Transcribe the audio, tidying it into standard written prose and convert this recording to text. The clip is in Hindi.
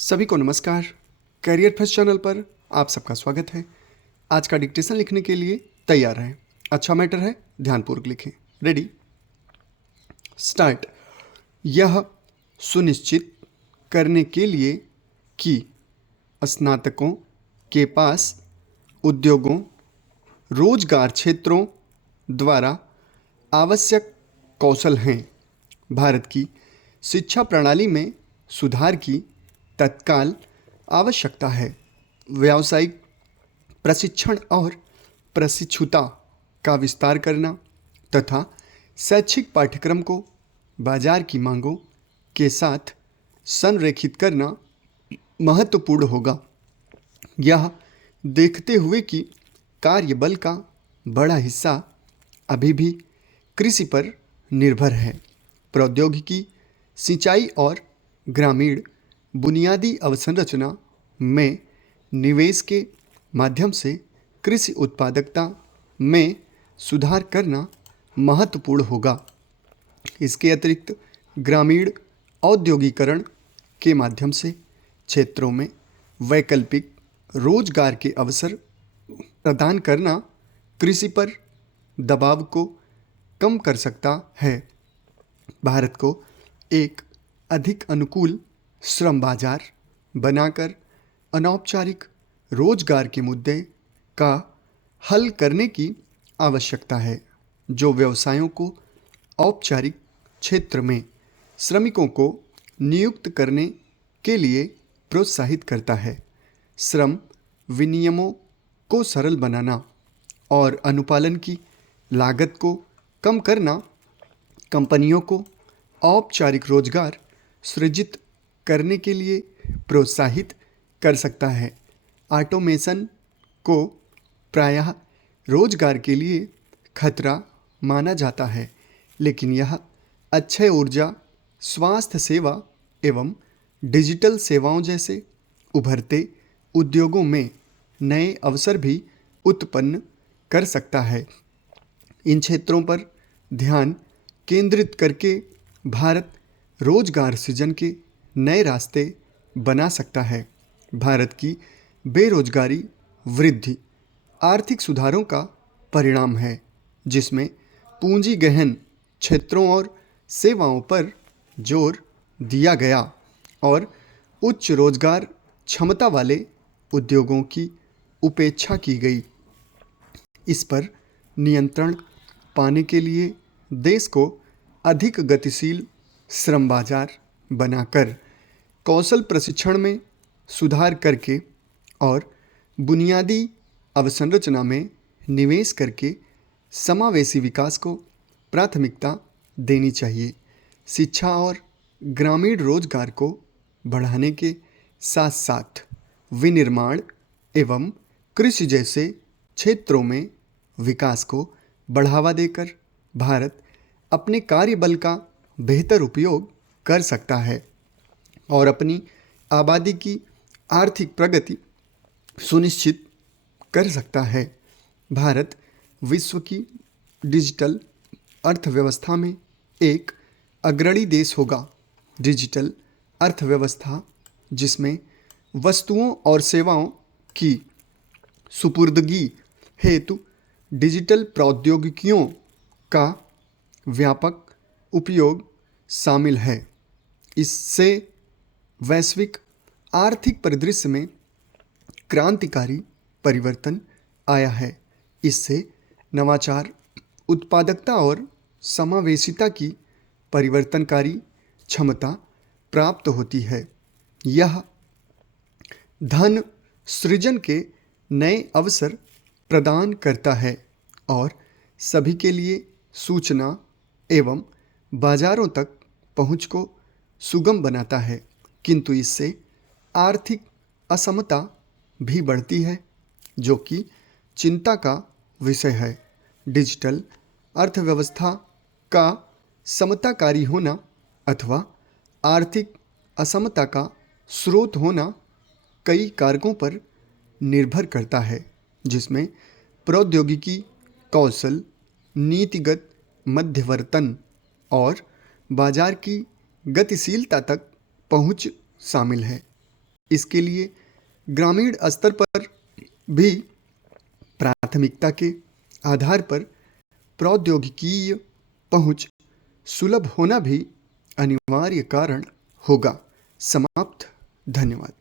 सभी को नमस्कार। करियर फर्स्ट चैनल पर आप सबका स्वागत है। आज का डिक्टेशन लिखने के लिए तैयार हैं। अच्छा मैटर है, ध्यानपूर्वक लिखें। Ready, start. यह सुनिश्चित करने के लिए कि स्नातकों के पास उद्योगों, रोजगार क्षेत्रों द्वारा आवश्यक कौशल हैं। भारत की शिक्षा प्रणाली में सुधार की तत्काल आवश्यकता है। व्यावसायिक प्रशिक्षण और प्रशिक्षुता का विस्तार करना तथा शैक्षिक पाठ्यक्रम को बाजार की मांगों के साथ संरेखित करना महत्वपूर्ण होगा। यह देखते हुए कि कार्यबल का बड़ा हिस्सा अभी भी कृषि पर निर्भर है, प्रौद्योगिकी, सिंचाई और ग्रामीण बुनियादी अवसंरचना में निवेश के माध्यम से कृषि उत्पादकता में सुधार करना महत्वपूर्ण होगा। इसके अतिरिक्त ग्रामीण औद्योगिकरण के माध्यम से क्षेत्रों में वैकल्पिक रोजगार के अवसर प्रदान करना कृषि पर दबाव को कम कर सकता है। भारत को एक अधिक अनुकूल श्रम बाजार बनाकर अनौपचारिक रोजगार के मुद्दे का हल करने की आवश्यकता है, जो व्यवसायों को औपचारिक क्षेत्र में श्रमिकों को नियुक्त करने के लिए प्रोत्साहित करता है। श्रम विनियमों को सरल बनाना और अनुपालन की लागत को कम करना कंपनियों को औपचारिक रोजगार सृजित करने के लिए प्रोत्साहित कर सकता है। ऑटोमेशन को प्रायः रोजगार के लिए खतरा माना जाता है, लेकिन यह अक्षय ऊर्जा, स्वास्थ्य सेवा एवं डिजिटल सेवाओं जैसे उभरते उद्योगों में नए अवसर भी उत्पन्न कर सकता है। इन क्षेत्रों पर ध्यान केंद्रित करके भारत रोजगार सृजन के नए रास्ते बना सकता है। भारत की बेरोजगारी वृद्धि आर्थिक सुधारों का परिणाम है, जिसमें पूंजी गहन क्षेत्रों और सेवाओं पर जोर दिया गया और उच्च रोजगार क्षमता वाले उद्योगों की उपेक्षा की गई। इस पर नियंत्रण पाने के लिए देश को अधिक गतिशील श्रम बाजार बनाकर कौशल प्रशिक्षण में सुधार करके और बुनियादी अवसंरचना में निवेश करके समावेशी विकास को प्राथमिकता देनी चाहिए। शिक्षा और ग्रामीण रोजगार को बढ़ाने के साथ साथ विनिर्माण एवं कृषि जैसे क्षेत्रों में विकास को बढ़ावा देकर भारत अपने कार्यबल का बेहतर उपयोग कर सकता है और अपनी आबादी की आर्थिक प्रगति सुनिश्चित कर सकता है। भारत विश्व की डिजिटल अर्थव्यवस्था में एक अग्रणी देश होगा। डिजिटल अर्थव्यवस्था, जिसमें वस्तुओं और सेवाओं की सुपुर्दगी हेतु डिजिटल प्रौद्योगिकियों का व्यापक उपयोग शामिल है, इससे वैश्विक आर्थिक परिदृश्य में क्रांतिकारी परिवर्तन आया है। इससे नवाचार, उत्पादकता और समावेशिता की परिवर्तनकारी क्षमता प्राप्त होती है। यह धन सृजन के नए अवसर प्रदान करता है और सभी के लिए सूचना एवं बाजारों तक पहुंच को सुगम बनाता है, किंतु इससे आर्थिक असमता भी बढ़ती है, जो कि चिंता का विषय है। डिजिटल अर्थव्यवस्था का समताकारी होना अथवा आर्थिक असमता का स्रोत होना कई कारकों पर निर्भर करता है, जिसमें प्रौद्योगिकी, कौशल, नीतिगत मध्यवर्तन और बाजार की गतिशीलता तक पहुंच शामिल है। इसके लिए ग्रामीण स्तर पर भी प्राथमिकता के आधार पर प्रौद्योगिकीय पहुंच सुलभ होना भी अनिवार्य कारण होगा। समाप्त। धन्यवाद।